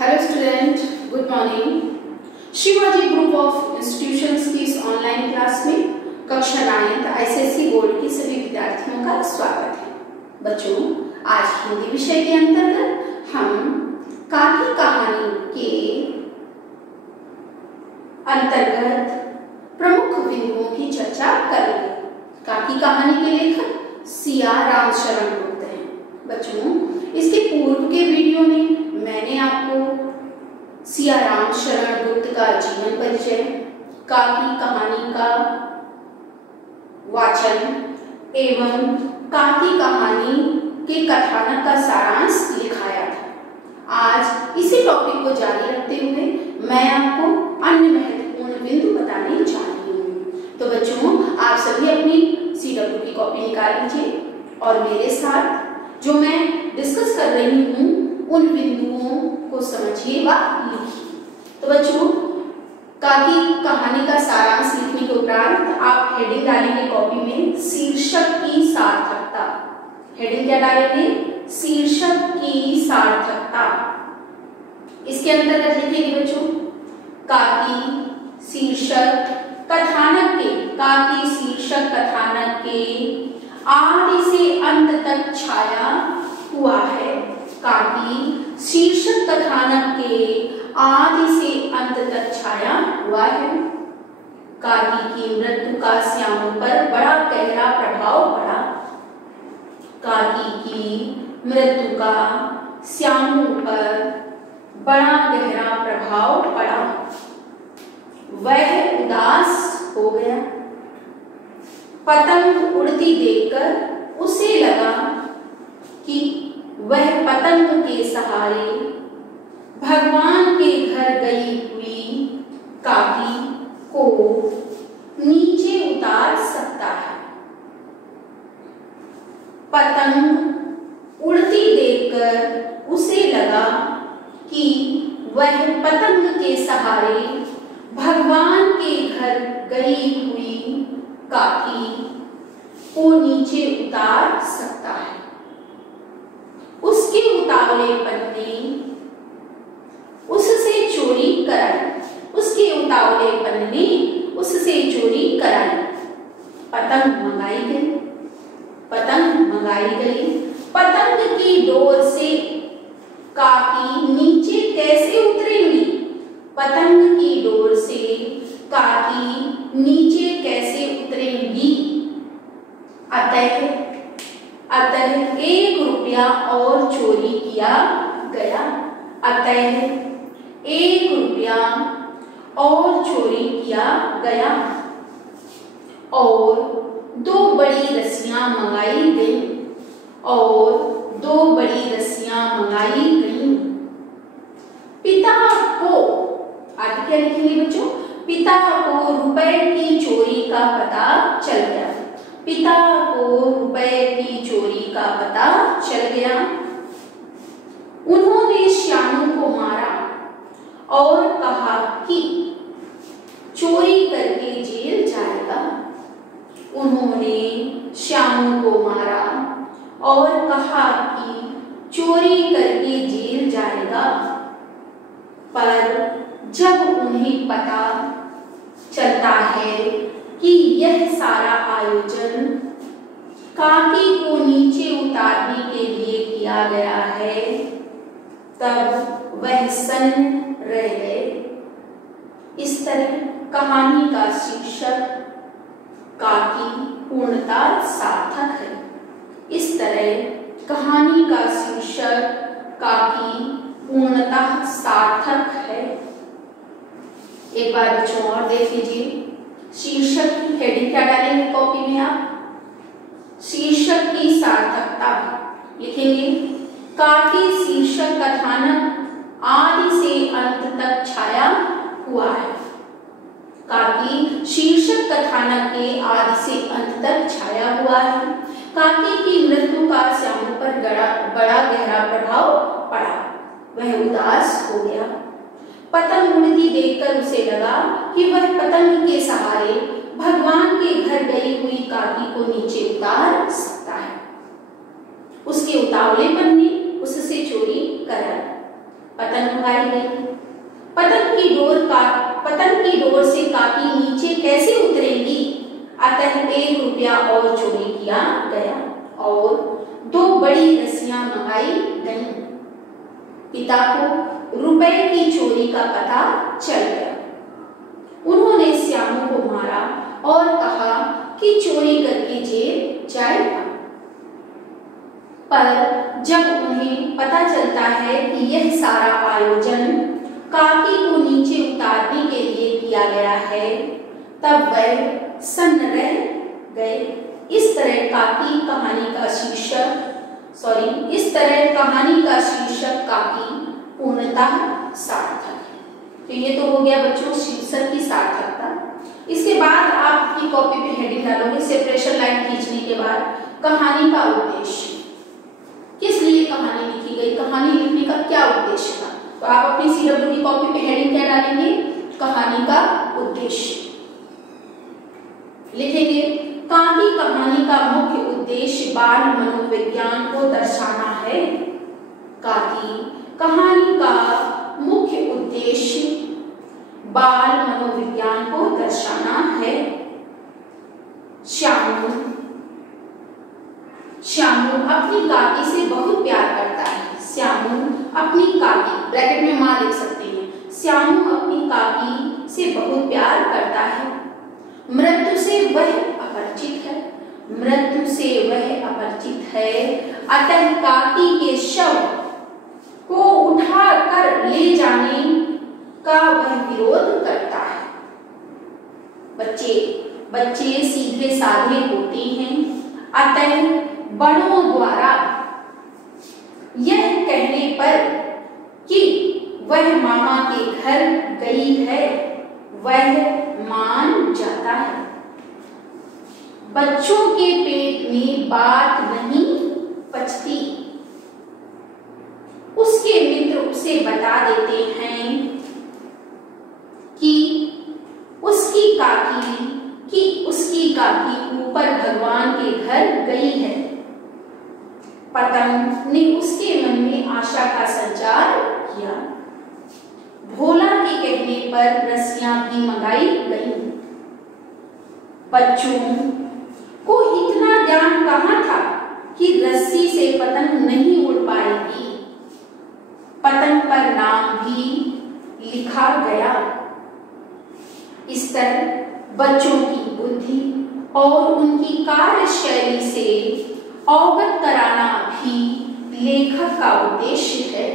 Hello student, good morning. Shivaji group of institutions की इस online class में कक्षा 9 आईसीएसई बोर्ड के सभी विद्यार्थियों का स्वागत है। बच्चों, आज हिंदी विषय के अंतर्गत हम काकी कहानी के अंतर्गत प्रमुख बिंदुओं की चर्चा करेंगे। काकी कहानी के लेखक सिया रामशरण गुप्त हैं। बच्चों, इसके पूर्व के वीडियो में मैंने आपको सिया रामशरण गुप्त का जीवन परिचय, काकी कहानी का वाचन एवं काकी कहानी के कथानक का सारांश लिखाया था। आज इसी टॉपिक को जारी रखते हुए मैं आपको अन्य महत्वपूर्ण बिंदु बताने जा रही हूँ। तो बच्चों, आप सभी अपनी CW की कॉपी निकाल लीजिए और मेरे साथ जो मैं डिस्कस कर रही हूँ उन बिंदुओं को समझिए व लिखिए। तो बच्चों, काकी कहानी का सारांश लिखने के उपरांत आप हेडिंग डालेंगे कॉपी में शीर्षक की सार्थकता। हेडिंग क्या डालेंगे? शीर्षक की सार्थकता। इसके अंतर्गत लिखेंगे बच्चों काकी शीर्षक कथानक के, काकी शीर्षक कथानक के आदि से अंत तक छाया हुआ है। काकी शीर्षक कथानक के आदि से अंत तक छाया हुआ है। काकी की मृत्यु का श्यामू पर बड़ा गहरा प्रभाव पड़ा। काकी की मृत्यु का श्यामू पर बड़ा गहरा प्रभाव पड़ा। वह उदास हो गया। पतंग उड़ती देखकर उसे लगा कि वह पतंग के सहारे भगवान के घर गई हुई काकी को नीचे उतार सकता है। पतंग उड़ती देखकर उसे लगा कि वह पतंग के सहारे भगवान के घर गई हुई काकी को नीचे उतार सकता है। उसके उतावलेपन ने उससे चोरी कराई। उसके उतावलेपन ने उससे चोरी कराई। पतंग मंगाई गई। पतंग मंगाई गई। पतंग की डोर से काकी नीचे कैसे उतरेंगी? पतंग की डोर से काकी नीचे कैसे उतरेंगी? अतः 1 रुपया और चोरी किया गया। अतः 1 रुपया और चोरी किया गया और 2 बड़ी रस्सियां मंगाई गई। और 2 बड़ी रस्सियां मंगाई गई। पिता को, आगे क्या लिखेंगे बच्चों? पिता को रुपए की चोरी का पता चल गया। पिता को रुपए की चोरी का पता चल गया। उन्होंने श्यामू को मारा और कहा कि चोरी करके जेल जाएगा। उन्होंने श्यामू को मारा और कहा कि चोरी करके जेल जाएगा। पर जब उन्हें पता चलता है कि यह सारा आयोजन काकी को नीचे उतारने के लिए किया गया है, तब वह सन्न रह गए। इस तरह कहानी का शीर्षक काकी पूर्णता सार्थक है। इस तरह कहानी का शीर्षक काकी पूर्णता सार्थक है। एक बार बच्चों और देख लीजिए। शीर्षक की हेडिंग क्या डालेंगे कॉपी में आप? शीर्षक की सार्थकता लिखेंगे। काकी शीर्षक कथानक आदि से अंत तक छाया हुआ है। काकी शीर्षक कथानक के आदि से अंत तक छाया हुआ है। काकी की मृत्यु का श्यामू पर बड़ा गहरा प्रभाव पड़ा। वह उदास हो गया। पतंग उड़ती देखकर उसे लगा कि वह पतंग के सहारे भगवान के घर गई हुई काकी को नीचे उतार सकता है। उसके उतावलेपन ने उससे चोरी कराई। पतंग उड़ाई गई। पतंग की डोर से काकी नीचे कैसे उतरेंगी, अतः 1 रुपया और चोरी किया गया और 2 बड़ी रस्सियां मंगाई गईं। पिता को रुपए की चोरी का पता चल गया। उन्होंने श्यामू को मारा और कहा कि चोरी करके जेल जाएगा। पर जब उन्हें पता चलता है कि यह सारा आयोजन काकी को नीचे उतारने के लिए किया गया है, तब वह सन्न रह गए। इस तरह कहानी का शीर्षक काकी पूर्णतः सार्थक है। तो ये तो हो गया बच्चों शीर्षक की सार्थकता। इसके बाद आप अपनी कॉपी पे हेडिंग डालोगे, सेपरेशन लाइन खींचने के बाद कहानी का उद्देश्य, किस लिए कहानी लिखी गई, कहानी लिखने का क्या उद्देश्य था। तो आप अपनी CW की कॉपी पे हेडिंग क्या डालेंगे, कहानी का उद्देश्य लिखेंगे। काकी कहानी का मुख्य उद्देश्य बाल मनोविज्ञान को दर्शाना है। काकी कहानी का मुख्य उद्देश्य बाल मनोविज्ञान को दर्शाना है। श्यामू अपनी काकी से बहुत प्यार करता है। श्यामू अपनी काकी, ब्रैकेट में मां लिख सकते हैं, श्यामू अपनी काकी से बहुत प्यार करता है। मृत्यु से वह अपरिचित है, अतः काकी के शव को उठा कर ले जाने का वह विरोध करता है। बच्चे सीधे साधे होते हैं, अतः बड़ों द्वारा यह कहने पर कि वह मामा के घर गई है, वह मान जाता है। बच्चों के पेट में बात नहीं पचती। उसके मित्र उसे बता देते हैं कि उसकी काकी ऊपर भगवान के घर गई है। पतंग ने उसके मन में आशा का संचार किया। भोला के कहने पर रस्सियां भी मंगाई गई। बच्चों को इतना ज्ञान कहां था कि रस्सी से पतंग नहीं उड़ पाएगी। पतंग पर नाम भी लिखा गया। इस तरह बच्चों की बुद्धि और उनकी कार्यशैली से अवगत कराना भी लेखक का उद्देश्य है।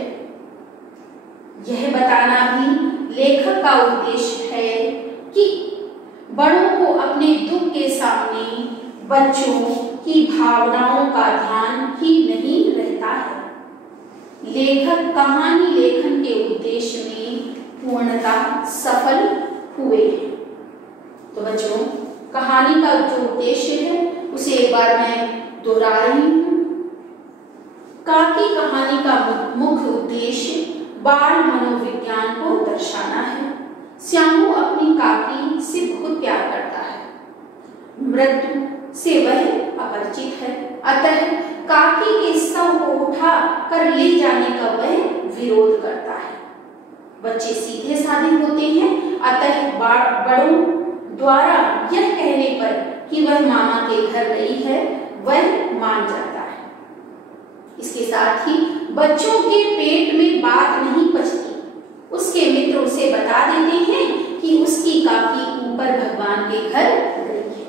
यह बताना भी लेखक का उद्देश्य है कि बड़ों को अपने दुख के सामने बच्चों की भावनाओं का ध्यान ही नहीं रहता है। लेखक कहानी लेखन के उद्देश्य में पूर्णतः सफल हुए हैं। तो बच्चों कहानी का जो उद्देश्य है उसे एक बार मैं दोहरा रही हूं। काकी कहानी का मुख्य उद्देश्य बाल मनोविज्ञान को दर्शाना है। श्यामू अपनी काकी से बहुत प्यार करता है। मृत्यु से वह अपरिचित है, अतः काकी के शव को उठा कर ले जाने का वह विरोध करता है। बच्चे सीधे साधे होते हैं, अतः बड़ों द्वारा यह कहने पर कि वह मामा के घर गई है, वह मान जाता है। इसके साथ ही बच्चों के पेट में बात नहीं पचती। उसके मित्र उसे बता देते हैं कि उसकी काकी ऊपर भगवान के घर गई है।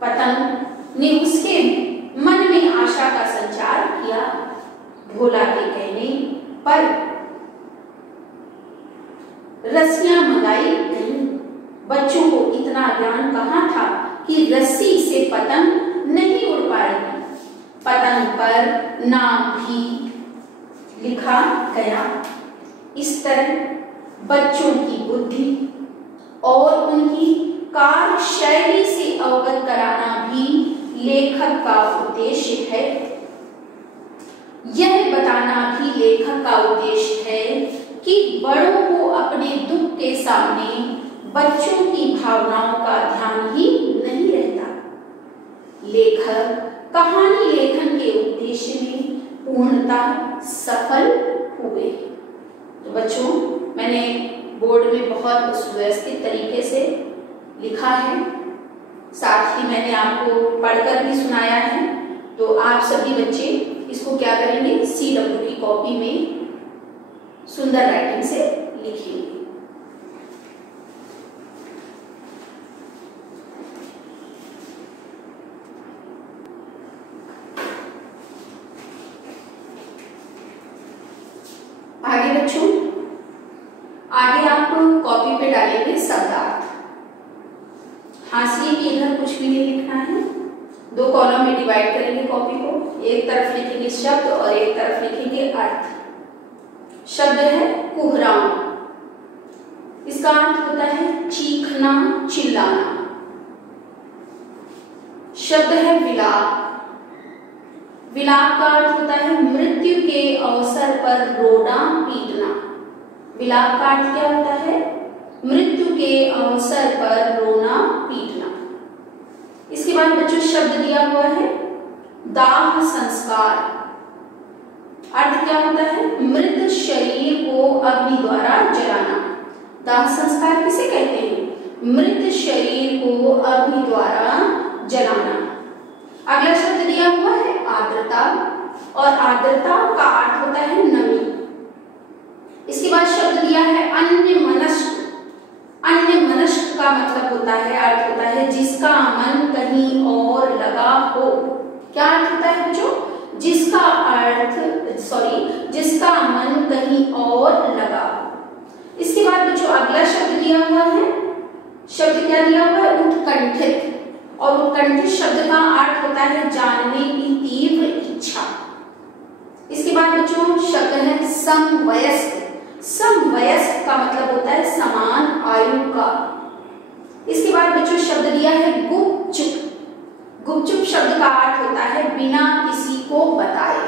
पतंग ने उसके मन में आशा का संचार किया। भोला के कहने पर रस्सियां मंगाई गईं। बच्चों को इतना ज्ञान कहां था कि रस्सी से पतंग नहीं उड़ पाएगी। पतंग पर नाम भी लिखा गया। इस तरह बच्चों की बुद्धि और उनकी कार्यशैली से अवगत कराना भी लेखक का उद्देश्य है। यह बताना भी लेखक का उद्देश्य है कि बड़ों को अपने दुख के सामने बच्चों की भावनाओं का ध्यान ही नहीं रहता। लेखक कहानी लेखन के उद्देश्य में पूर्णतः सफल हुए। बोर्ड में बहुत सुव्यवस्थित तरीके से लिखा है, साथ ही मैंने आपको पढ़कर भी सुनाया है। तो आप सभी बच्चे इसको क्या करेंगे, CW की कॉपी में सुंदर राइटिंग से लिखेंगे। आगे बच्चों, आगे आप कॉपी पे डालेंगे शब्दार्थ। हाशिए कि इधर कुछ भी नहीं लिखना है, 2 कॉलम में डिवाइड करेंगे कॉपी को। एक तरफ लिखेंगे शब्द और एक तरफ लिखेंगे अर्थ। शब्द है कुहराम, इसका अर्थ होता है चीखना, चिल्लाना। शब्द है विलाप, विलाप का अर्थ होता है मृत्यु के अवसर पर रोना पीटना। विलाप का अर्थ क्या होता है, मृत्यु के अवसर पर रोना पीटना। इसके बाद बच्चों शब्द दिया हुआ है दाह संस्कार। अर्थ क्या होता है, मृत शरीर को अग्नि द्वारा जलाना। दाह संस्कार किसे कहते हैं, मृत शरीर को अग्नि द्वारा जलाना। अगला शब्द दिया हुआ है आर्द्रता, और आर्द्रता का अर्थ होता है नमी। इसके बाद शब्द दिया है अन्यमनस्क। अन्यमनस्क का मतलब होता है, अर्थ होता है जिसका मन कहीं और लगा हो। क्या अर्थ होता है बच्चों, जिसका मन कहीं और लगा हो। इसके बाद बच्चों अगला शब्द दिया हुआ है, शब्द क्या दिया हुआ है, उत्कंठित। और उत्कंठित शब्द का अर्थ होता है जानने की तीव्र इच्छा। इसके बाद बच्चों शब्द है समवयस्क। समवयस्क का मतलब होता है समान आयु का। इसके बाद बच्चों शब्द दिया है गुपचुप। गुपचुप शब्द का अर्थ होता है बिना किसी को बताए।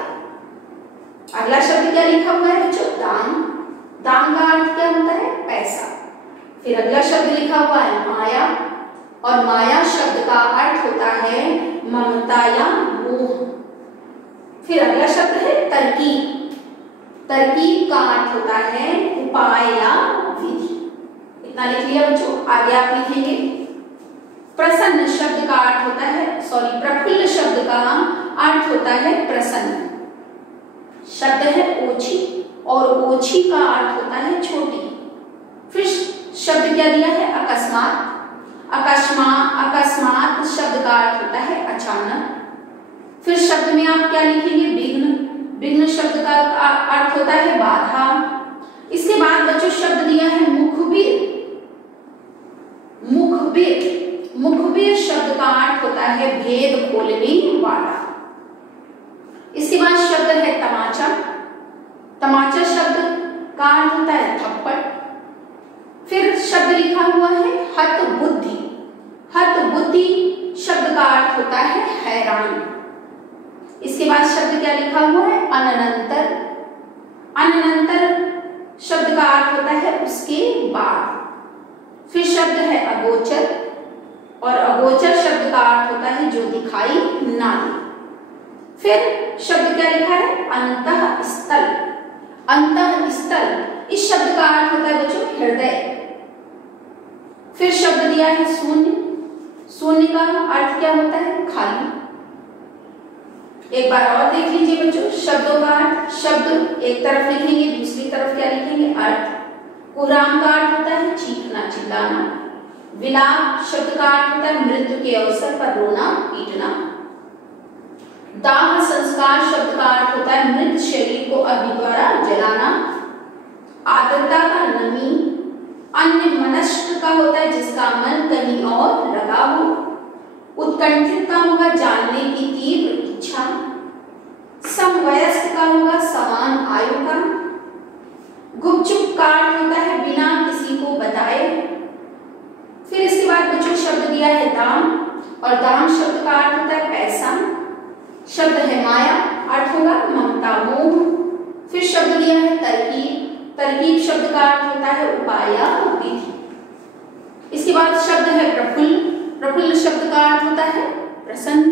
अगला शब्द क्या लिखा हुआ है बच्चों, दान। दान का अर्थ क्या होता है, पैसा। फिर अगला शब्द लिखा हुआ है माया, और माया शब्द का अर्थ होता है ममता या मोह। फिर अगला शब्द है तरकीब। तरकीब का अर्थ होता है उपाय या विधि। इतना लिख लिया बच्चों। आगे आप लिखेंगे प्रसन्न शब्द का अर्थ होता है, प्रफुल्ल शब्द का अर्थ होता है प्रसन्न। शब्द है ओछी, और ओछी का अर्थ होता है छोटी। फिर शब्द क्या दिया है अकस्मात। अकस्मात शब्द का अर्थ होता है अचानक। फिर शब्द में आप क्या लिखेंगे, विघ्न। विघ्न शब्द का अर्थ होता है बाधा। इसके बाद बच्चों शब्द दिया है मुखबिर। मुखबिर, मुखबिर शब्द का अर्थ होता है भेद खोलने वाला। इसके बाद शब्द है तमाचा। तमाचा शब्द का अर्थ होता है थप्पड़। फिर शब्द लिखा हुआ है हत बुद्धि। हत बुद्धि शब्द का अर्थ होता है हैरान। इसके बाद शब्द क्या लिखा हुआ है अनंतर। अनंतर शब्द का अर्थ होता है उसके बाद। फिर शब्द है अगोचर, और अगोचर शब्द का अर्थ होता है जो दिखाई ना दे। फिर शब्द क्या लिखा है अंतःस्थल। अंतःस्थल इस शब्द का अर्थ होता है बच्चों हृदय। फिर शब्द दिया है शून्य। शून्य का अर्थ क्या होता है खाली। एक बार और देख लीजिए बच्चों शब्दों का अर्थ। शब्द एक तरफ लिखेंगे, दूसरी तरफ क्या लिखेंगे अर्थ। कुहराम का अर्थ होता है चीखना, चिल्लाना। विलाप शब्द का अर्थ होता है मृत्यु के अवसर पर रोना पीटना। दाह संस्कार शब्द का अर्थ होता है मृत शरीर को अग्नि द्वारा जलाना। आर्द्रता का नमी। अन्यमनस्क का होता है जिसका मन कहीं और लगा हो। उत्कंठित का होगा जानने की तीव्र इच्छा। समवयस्क का होगा समान आयु का। गुपचुप का अर्थ होता है बिना किसी को बताए। फिर इसके बाद बच्चों शब्द दिया है दाम, और दाम शब्द का अर्थ होता है पैसा। शब्द है माया, अर्थ होगा ममता मोह। फिर शब्द दिया है तरकीब। तरकीब शब्द का अर्थ होता है उपाय या विधि। इसके बाद शब्द है प्रफुल्ल। प्रफुल्ल शब्द का अर्थ होता है प्रसन्न।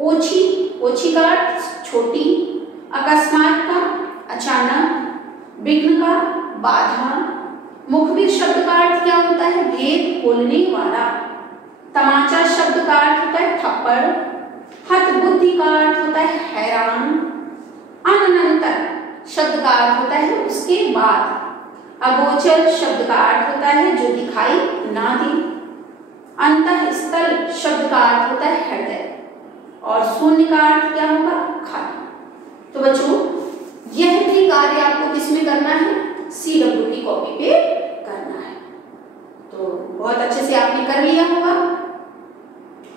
ओछी, ओछी का अर्थ छोटी। अकस्मात का अचानक। विघ्न का बाधा। मुखबिर शब्द का अर्थ क्या होता है? भेद खोलने वाला। तमाचा शब्द का अर्थ होता है थप्पड़। हतबुद्धि का अर्थ होता है हैरान। अनंतर शब्द का अर्थ होता है उसके बाद। अगोचर शब्द का अर्थ होता है जो दिखाई ना दे। अंतःस्थल शब्द का अर्थ होता है हृदय। और शून्य का अर्थ क्या होगा? खाली। तो बच्चों यह भी कार्य आपको किसमें करना है? CW की कॉपी पे करना है। तो बहुत अच्छे से आपने कर लिया होगा।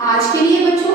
आज के लिए बच्चों